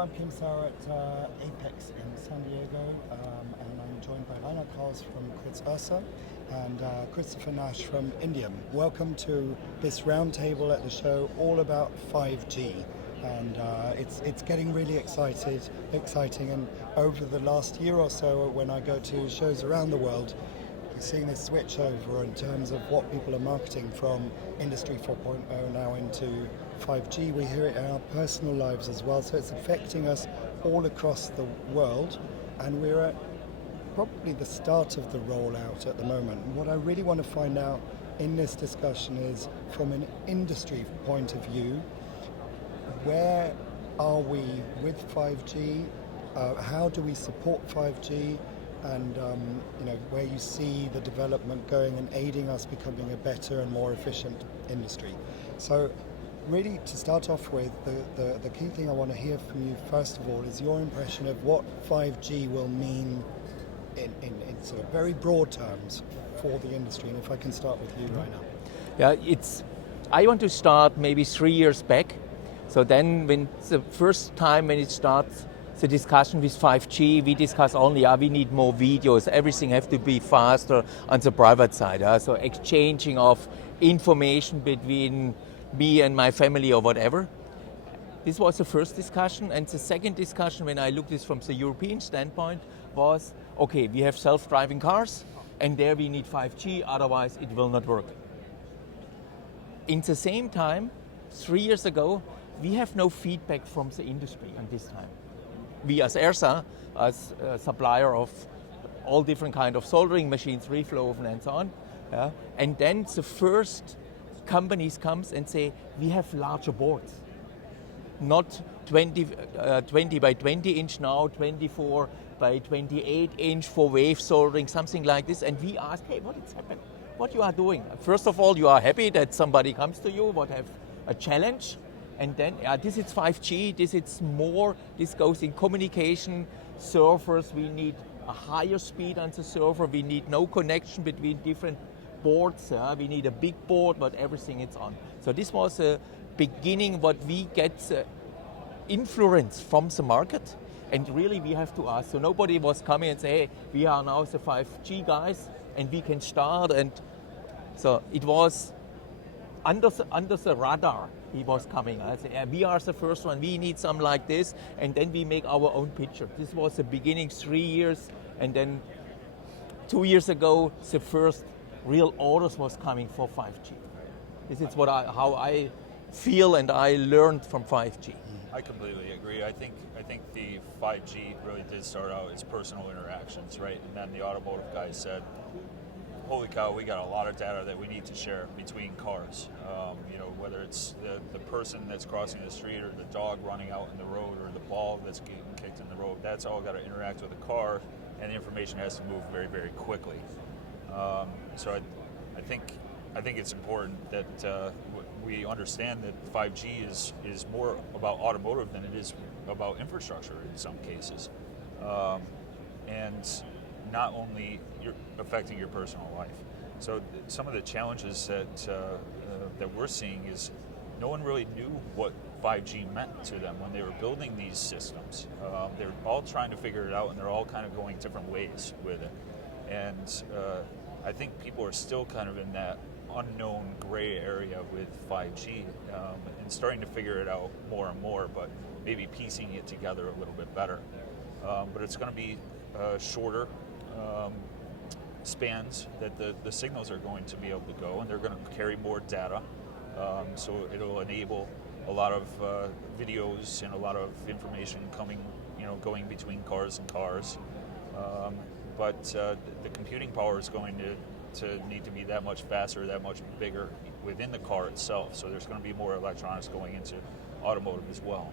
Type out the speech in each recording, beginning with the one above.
I'm Kim Sauer at Apex in San Diego, and I'm joined by Krauss from Kurtz, Ersa, and Christopher Nash from Indium. Welcome to this roundtable at the show all about 5G. And it's getting really exciting, and over the last year or so when I go to shows around the world, we're seeing this switch over in terms of what people are marketing from Industry 4.0 now into 5G. We hear it in our personal lives as well, so it's affecting us all across the world, and we're at probably the start of the rollout at the moment. And what I really want to find out in this discussion is, from an industry point of view, where are we with 5G? How do we support 5G? And where you see the development going and aiding us becoming a better and more efficient industry. So really, to start off with, the key thing I want to hear from you first of all is your impression of what 5G will mean in sort of very broad terms for the industry. And if I can start with you right now. Yeah, I want to start maybe 3 years back. So then when the first time when it starts the discussion with 5G, we discuss only, we need more videos, everything has to be faster on the private side. So exchanging of information between me and my family or whatever. This was the first discussion, and the second discussion, when I looked at this from the European standpoint, was, okay, we have self-driving cars, and there we need 5G, otherwise it will not work. In the same time, 3 years ago, we have no feedback from the industry at this time. We as Ersa, as a supplier of all different kind of soldering machines, reflow oven and so on, and then the first companies comes and say, we have larger boards. Not 20 by 20 inch now, 24 by 28 inch for wave soldering, something like this. And we ask, hey, what is happening? What you are doing? First of all, you are happy that somebody comes to you, what have a challenge. And then this is 5G, this goes in communication, servers, we need a higher speed on the server, we need no connection between different boards, we need a big board, but everything is on. So this was a beginning what we get influence from the market, and really we have to ask. So nobody was coming and say, hey, we are now the 5G guys, and we can start, and so it was under the radar. He was coming. I said, we are the first one, we need something like this, and then we make our own picture. This was the beginning, 3 years, and then 2 years ago, the first real orders was coming for 5G. This is how I feel and I learned from 5G. I completely agree. I think the 5G really did start out as personal interactions, right? And then the automotive guys said, holy cow, we got a lot of data that we need to share between cars. Whether it's the person that's crossing the street or the dog running out in the road or the ball that's getting kicked in the road, that's all got to interact with the car, and the information has to move very, very quickly. So I think it's important that we understand that 5G is more about automotive than it is about infrastructure in some cases. And not only you're affecting your personal life. So some of the challenges that we're seeing is no one really knew what 5G meant to them when they were building these systems. They're all trying to figure it out, and they're all kind of going different ways with it. And I think people are still kind of in that unknown gray area with 5G and starting to figure it out more and more, but maybe piecing it together a little bit better. But it's going to be shorter spans that the signals are going to be able to go, and they're going to carry more data. So it'll enable a lot of videos and a lot of information going between cars and cars. But the computing power is going to need to be that much faster, that much bigger within the car itself. So there's going to be more electronics going into automotive as well.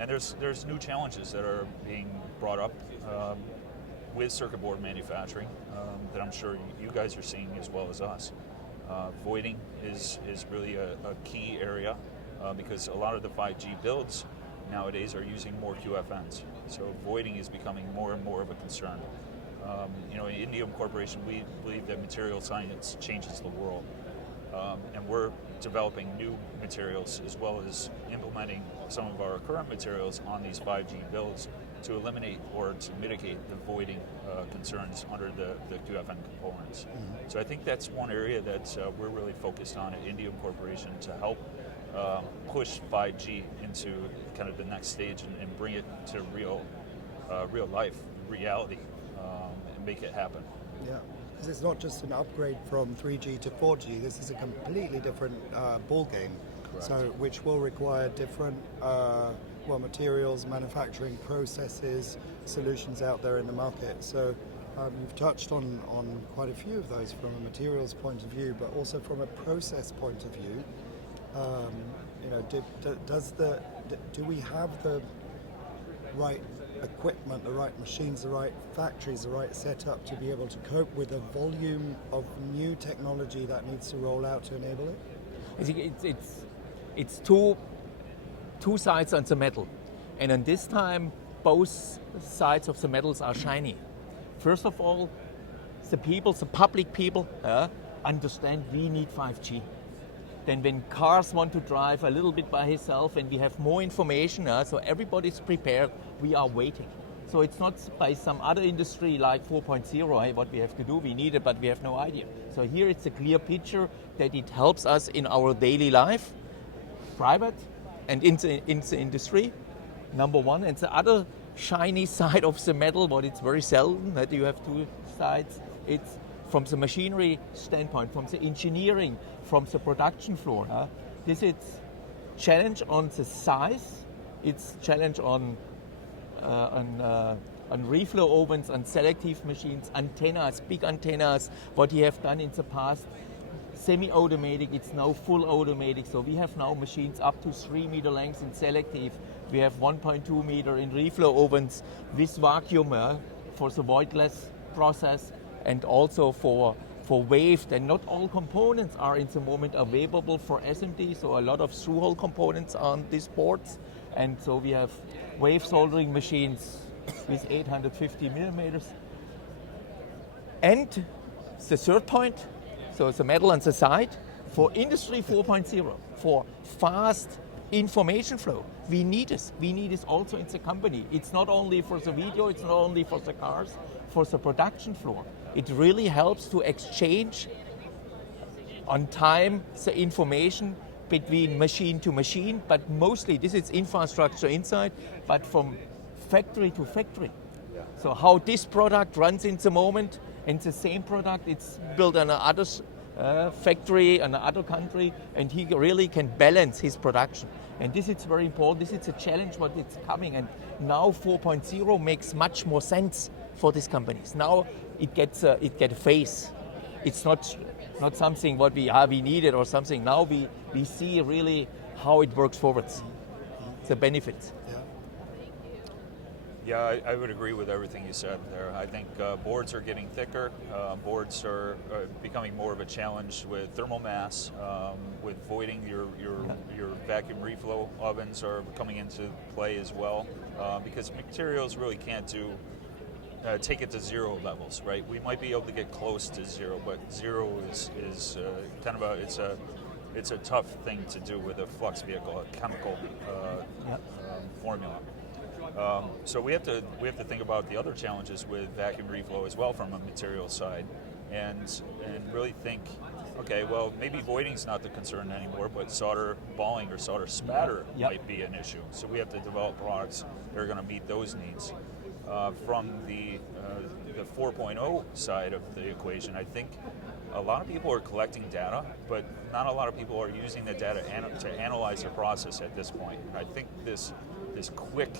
And there's new challenges that are being brought up with circuit board manufacturing that I'm sure you guys are seeing as well as us. Voiding is really a key area because a lot of the 5G builds nowadays are using more QFNs. So voiding is becoming more and more of a concern. Indium Corporation, we believe that material science changes the world. And we're developing new materials as well as implementing some of our current materials on these 5G builds to eliminate or to mitigate the voiding concerns under the QFN components. Mm-hmm. So I think that's one area that we're really focused on at Indium Corporation to help push 5G into kind of the next stage and bring it to real life, reality, and make it happen. Yeah, because it's not just an upgrade from 3G to 4G. This is a completely different ball game. Correct. So which will require different materials, manufacturing processes, solutions out there in the market. So you've touched on quite a few of those from a materials point of view, but also from a process point of view. Do we have the right equipment, the right machines, the right factories, the right setup to be able to cope with the volume of new technology that needs to roll out to enable it? I think it's two sides on the metal, and on this time both sides of the metals are shiny. First of all, the public people understand we need 5G. Then when cars want to drive a little bit by itself and we have more information, so everybody's prepared, we are waiting. So it's not by some other industry like 4.0, what we have to do, we need it, but we have no idea. So here it's a clear picture that it helps us in our daily life, private and in the industry, number one. And the other shiny side of the metal, but it's very seldom that you have two sides, it's from the machinery standpoint, from the engineering, from the production floor. This is challenge on the size, it's challenge on reflow ovens, on selective machines, antennas, big antennas, what you have done in the past. Semi-automatic, it's now full automatic, so we have now machines up to 3 meter length in selective. We have 1.2 meter in reflow ovens with vacuum for the voidless process, and also for waved, and not all components are in the moment available for SMD, so a lot of through-hole components on these boards, and so we have wave soldering machines with 850 millimeters. And the third point, so the metal on the side, for Industry 4.0, for fast information flow, we need this. We need this also in the company. It's not only for the video, it's not only for the cars, for the production floor. It really helps to exchange on time the information between machine to machine, but mostly this is infrastructure inside, but from factory to factory. Yeah. So how this product runs in the moment, and the same product, it's built on another factory in another country, and he really can balance his production. And this is very important. This is a challenge, but it's coming. And now 4.0 makes much more sense for these companies. Now it gets a face. It's not something what we needed or something. Now we see really how it works forwards. The benefits. Yeah, I would agree with everything you said there. I think boards are getting thicker. Boards are becoming more of a challenge with thermal mass, with voiding your vacuum reflow ovens are coming into play as well, because materials really can't take it to zero levels, right? We might be able to get close to zero, but zero is kind of it's a tough thing to do with a flux vehicle, a chemical formula. So we have to think about the other challenges with vacuum reflow as well from a material side, and really think, okay, well maybe voiding's not the concern anymore, but solder balling or solder spatter might be an issue. So we have to develop products that are going to meet those needs. From the 4.0 side of the equation, I think a lot of people are collecting data, but not a lot of people are using the data to analyze the process at this point. I think this quick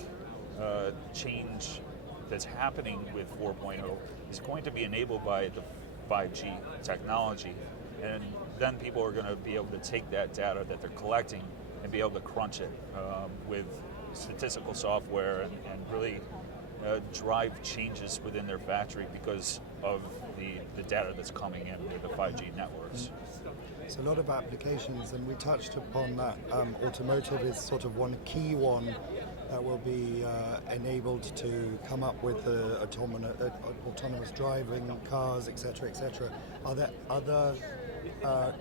change that's happening with 4.0 is going to be enabled by the 5G technology, and then people are going to be able to take that data that they're collecting and be able to crunch it with statistical software and really drive changes within their factory because of the data that's coming in with the 5G networks. It's a lot of applications, and we touched upon that. Automotive is sort of one key one that will be enabled to come up with autonomous driving cars, etc., etc. Are there other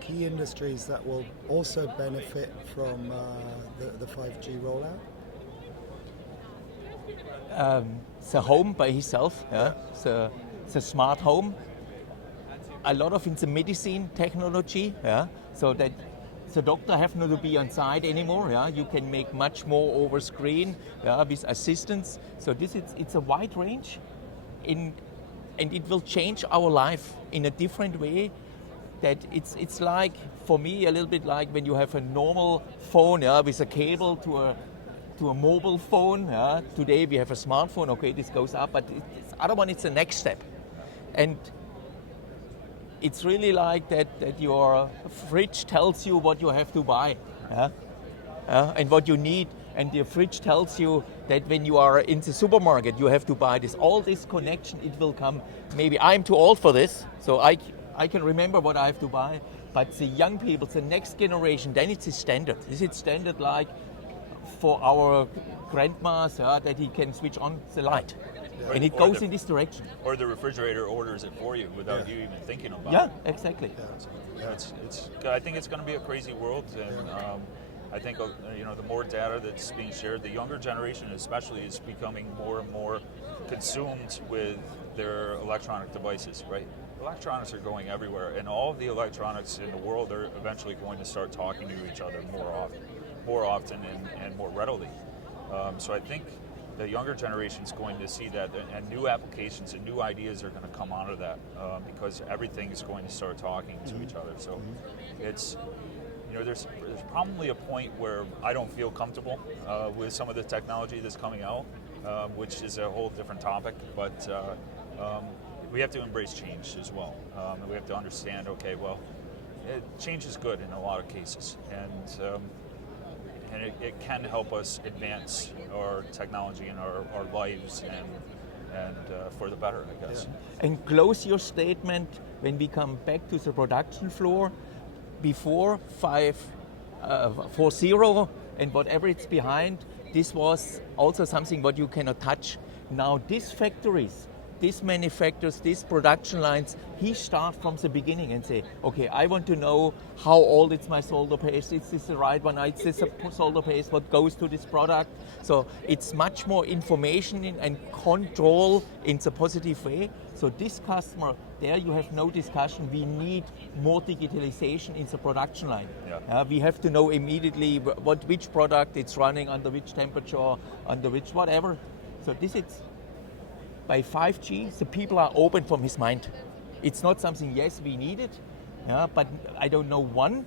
key industries that will also benefit from the 5G rollout? The home by itself, yeah. The smart home. A lot of in the medicine technology, yeah. So that the doctor have not to be on site anymore, yeah. You can make much more over screen, yeah, with assistance. So it's a wide range, and it will change our life in a different way. That it's like, for me, a little bit like when you have a normal phone, yeah, with a cable to a mobile phone. Yeah. Today we have a smartphone. Okay, this goes up, but this other one, it's the next step, and it's really like that your fridge tells you what you have to buy, yeah? And what you need, and the fridge tells you that when you are in the supermarket, you have to buy this. All this connection, it will come. Maybe I'm too old for this, so I can remember what I have to buy, but the young people, the next generation, then it's a standard. Is it standard like for our grandmas, that he can switch on the light? And it goes in this direction. Or the refrigerator orders it for you without you even thinking about it. Yeah, exactly. I think it's going to be a crazy world, and I think the more data that's being shared, the younger generation especially is becoming more and more consumed with their electronic devices, right? Electronics are going everywhere, and all of the electronics in the world are eventually going to start talking to each other more often and more readily. So I think the younger generation is going to see that, and new applications and new ideas are going to come out of that because everything is going to start talking to each other. So it's, there's probably a point where I don't feel comfortable with some of the technology that's coming out, which is a whole different topic, but we have to embrace change as well. And we have to understand, okay, well, change is good in a lot of cases, and it can help us advance our technology and our lives and for the better, I guess. Yeah. And close your statement when we come back to the production floor. Before 5.40 and whatever it's behind, this was also something what you cannot touch. Now these factories, these manufacturers, these production lines, he start from the beginning and say, okay, I want to know how old is my solder paste, is this the right one, is this a solder paste, what goes to this product. So it's much more information and control in the positive way. So this customer, there you have no discussion, we need more digitalization in the production line. Yeah. We have to know immediately which product it's running, under which temperature, under which whatever. So this is, by 5G, the people are open from his mind. It's not something, yes, we need it, but I don't know when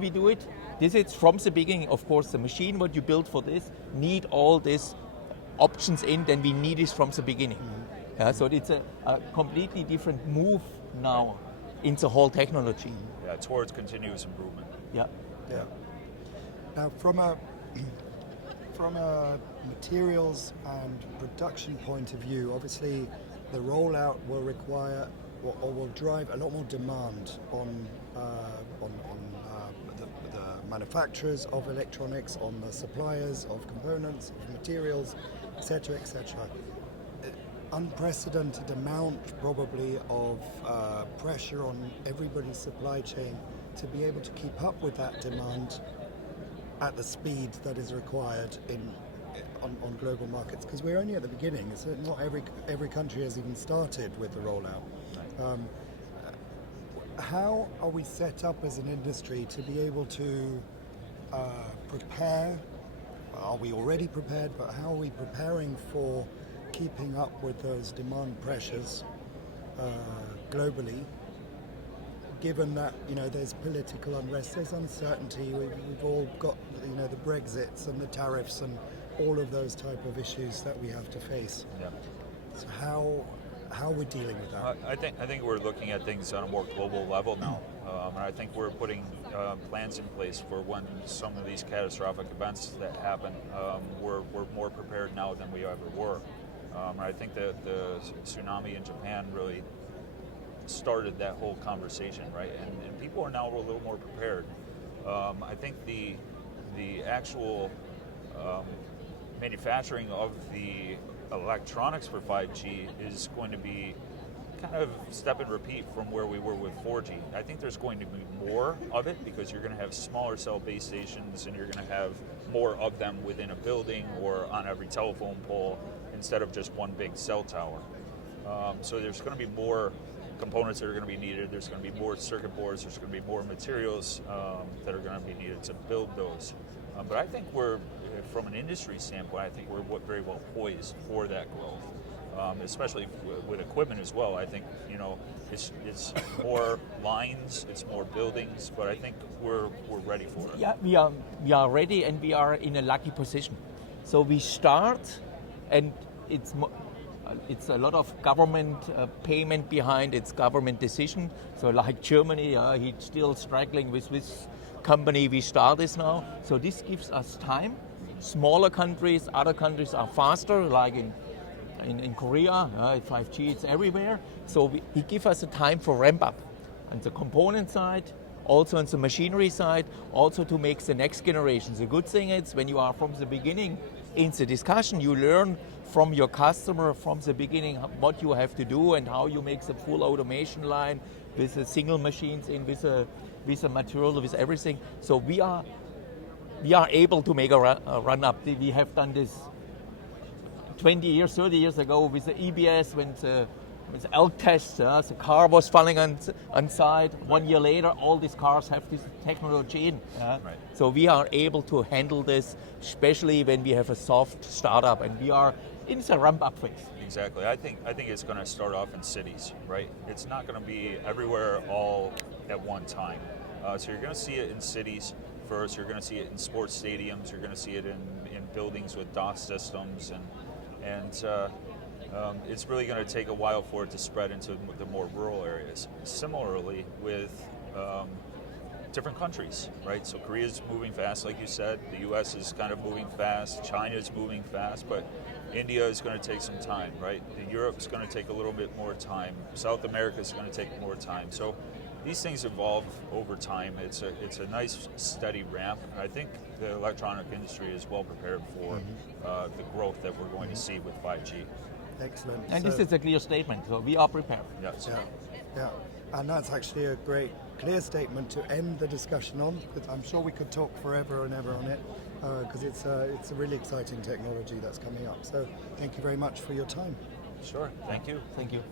we do it. This is from the beginning, of course, the machine, what you build for this, need all these options in, then we need this from the beginning. So it's a completely different move now in the whole technology. Yeah, towards continuous improvement. Yeah. Now, from a materials and production point of view, obviously the rollout will require or will drive a lot more demand on the manufacturers of electronics, on the suppliers of components, of materials, etc., etc. Unprecedented amount probably of pressure on everybody's supply chain to be able to keep up with that demand at the speed that is required on global markets, because we're only at the beginning. So not every country has even started with the rollout. How are we set up as an industry to be able to prepare? Are we already prepared? But how are we preparing for keeping up with those demand pressures globally? Given that there's political unrest, there's uncertainty, we've all got the Brexits and the tariffs and all of those type of issues that we have to face. Yeah. So how are we dealing with that? I think we're looking at things on a more global level now, and I think we're putting plans in place for when some of these catastrophic events that happen. We're more prepared now than we ever were. And I think that the tsunami in Japan really started that whole conversation, right? And people are now a little more prepared. I think the actual manufacturing of the electronics for 5G is going to be kind of step and repeat from where we were with 4G. I think there's going to be more of it because you're going to have smaller cell base stations and you're going to have more of them within a building or on every telephone pole instead of just one big cell tower. So there's going to be more components that are going to be needed. There's going to be more circuit boards. There's going to be more materials that are going to be needed to build those. But I think we're, from an industry standpoint, I think we're very well poised for that growth. Especially with equipment as well. I think it's more lines, it's more buildings, but I think we're ready for it. Yeah, we are ready, and we are in a lucky position. So we start, and it's a lot of government payment behind. It's government decision. So like Germany, he's still struggling with this company we start this now. So this gives us time. Smaller countries, other countries are faster, like in Korea, 5G, it's everywhere. So he gives us a time for ramp up on the component side, also on the machinery side, also to make the next generation. The good thing is when you are from the beginning in the discussion, you learn from your customer from the beginning what you have to do and how you make the full automation line with the single machines in, with a material, with everything. So we are able to make a run up. We have done this 20 years, 30 years ago with the EBS when the elk test, the car was falling on side. 1 year later, all these cars have this technology in. Right. So we are able to handle this, especially when we have a soft startup and we are in the ramp-up phase. Exactly. I think it's going to start off in cities, right? It's not going to be everywhere all at one time. So you're going to see it in cities first. You're going to see it in sports stadiums. You're going to see it in buildings with DOS systems and it's really going to take a while for it to spread into the more rural areas. Similarly with different countries, right? So Korea's moving fast, like you said. The U.S. is kind of moving fast. China's moving fast, but India is going to take some time, right? Europe's going to take a little bit more time. South America's going to take more time. So these things evolve over time. It's a nice steady ramp. And I think the electronic industry is well prepared for the growth that we're going to see with 5G. Excellent. And So- this is a clear statement, so we are prepared. Yes. Yeah, and that's actually a great, clear statement to end the discussion on, because I'm sure we could talk forever and ever on it, because it's a really exciting technology that's coming up. So thank you very much for your time. Sure. Thank you. Thank you.